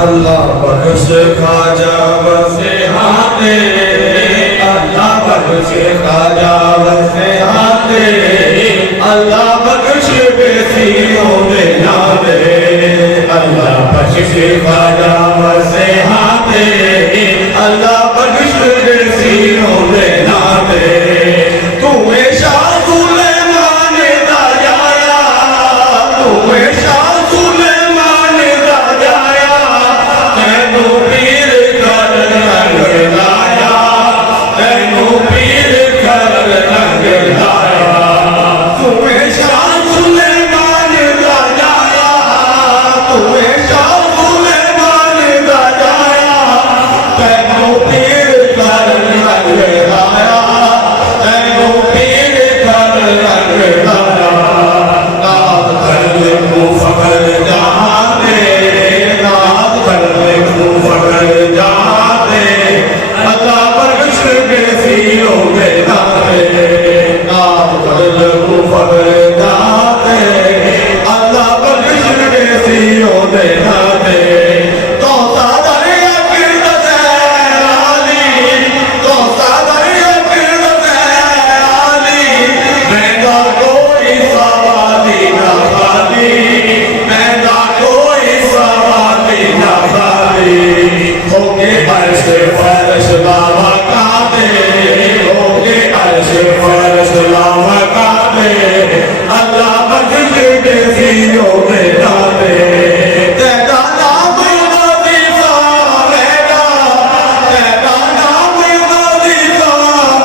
अल्लाह बख्श खाजा वसे हाथे अल्लाह बख्श खाजा वसे हाथे अल्लाह बख्श बेसियों में नावे से खाजा वसे हाथे अल्लाह बख्श दे सीनों दे नाते तुम्हें शाह सुलेमान दा जाया तुम्हें शाह सुलेमान दा जाया तैनू पीर कर रंग लाया तैनू पीर कर रंग लाया तुम्हें शाह सुलेमान दा जाया तुम्हें शाह सुलेमान दा जाया तैनू पीर कर रंग लाया तैनू पीर कर रंग लाया नाद कर ले तू फकर जहां दे नाद कर ले तू फकर जहां दे अल्लाह बख्श दे सीनों दे नाते नाद कर ले तू फकर जहां दे अल्लाह बख्श दे सीनों दे नाते तो सादरिया किरत आली तो सादरिया किरत आली महंगा कोई सवाली ना खाली महंगा कोई सवाली ना खाली होके अर्श फर्श लावा काबे होके अर्श फर्श लावा काबे अल्लाह बख्श दे सीनों दे नाते तेरा नाम वजीफा मेरा तेरा नाम वजीफा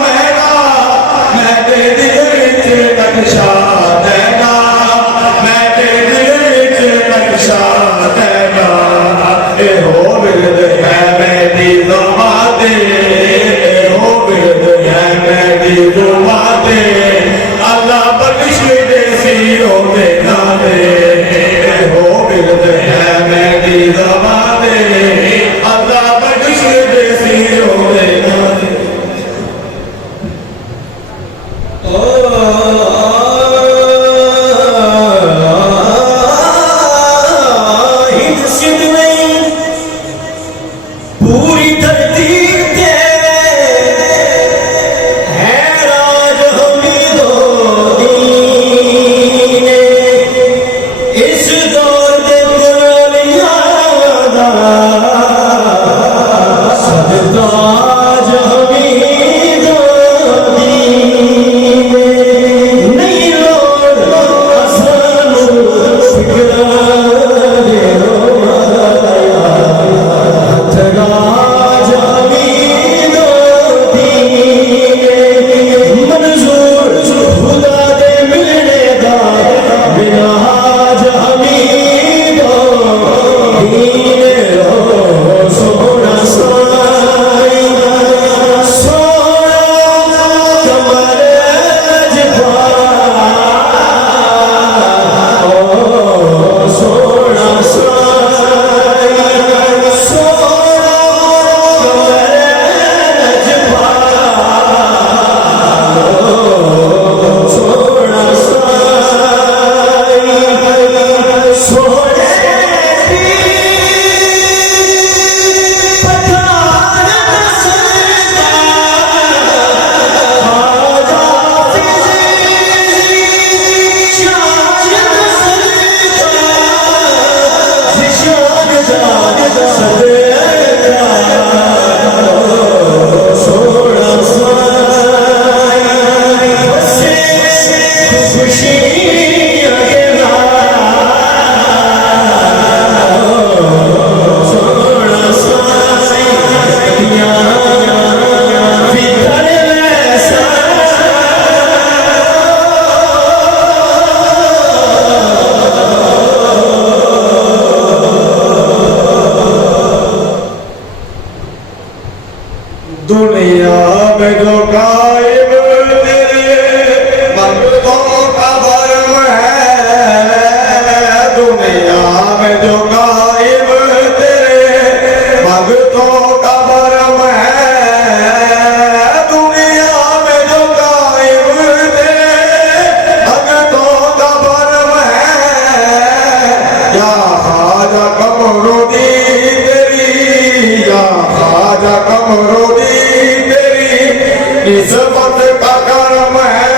मेरा मैं तेरे दिल विच नक्शा तेरा मैं तेरे दिल विच नक्शा तेरा ए हो बिरद है मेरी ज़ुबान दे ए हो बिरद है मेरी ज़ुबान दे अल्लाह बख्श दे सीनों दे नाते ए हो बिरद है मेरी ज़ुबान दे अल्लाह बख्श दे सीनों दे नाते पूरी धरती ते है राज हमीदो दीन इस दौर दे कुरानियां दा सदताज हमीदो दीन नहीं लोड़ असानू फिक्रा दे राज हमीदो दीन मंजूर खुदा दे मिलने दा मिनाज हमीदो दीन ओ सोना साई सोना कमर जफा ओ सोना साई दुनिया में जो कायम तेरे मर्दों का भरम है दुनिया में जो कायम तेरे मर्दों का भरम है दुनिया में जो कायम तेरे भक्तों का भरम है या ख्वाजा कमरुद्दीन तेरी या ख्वाजा कमरुद्दीन निस्बत का करम है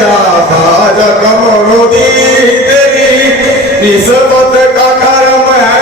या ख्वाजा कमरुद्दीन तेरी निस्बत का करम है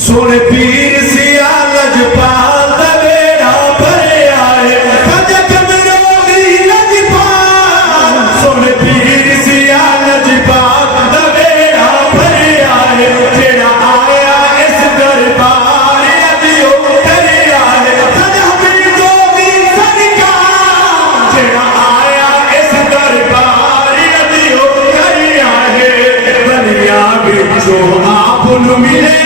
सुन पीर सिया लजपाल दवेड़ा भरे आए कद कमरोगी लजपाल सुन पीर सिया लजपाल दवेड़ा भरे आए जेड़ा आया इस दरबार अदियो करे आए कद कमरोगी सरकार जेड़ा आया इस दरबार अदियो करे आए बनिया बिचो आप नु मिले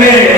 में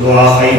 दुआ खैर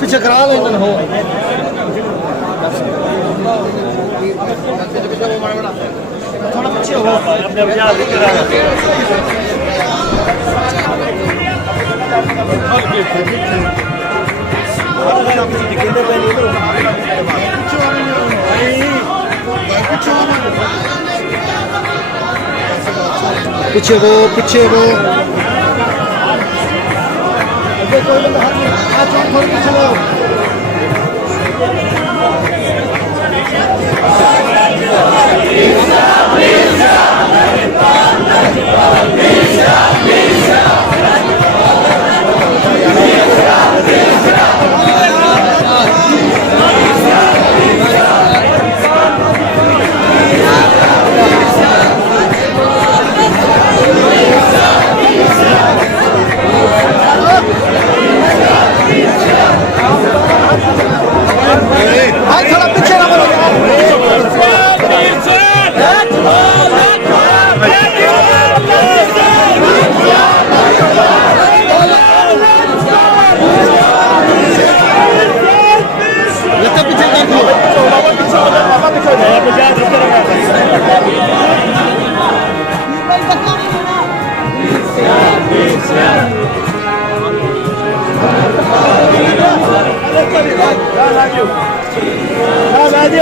पीछे करा लो हो थोड़ा पीछे हो पीछे वो पीछे वो हाथ थोड़ा पीछे लो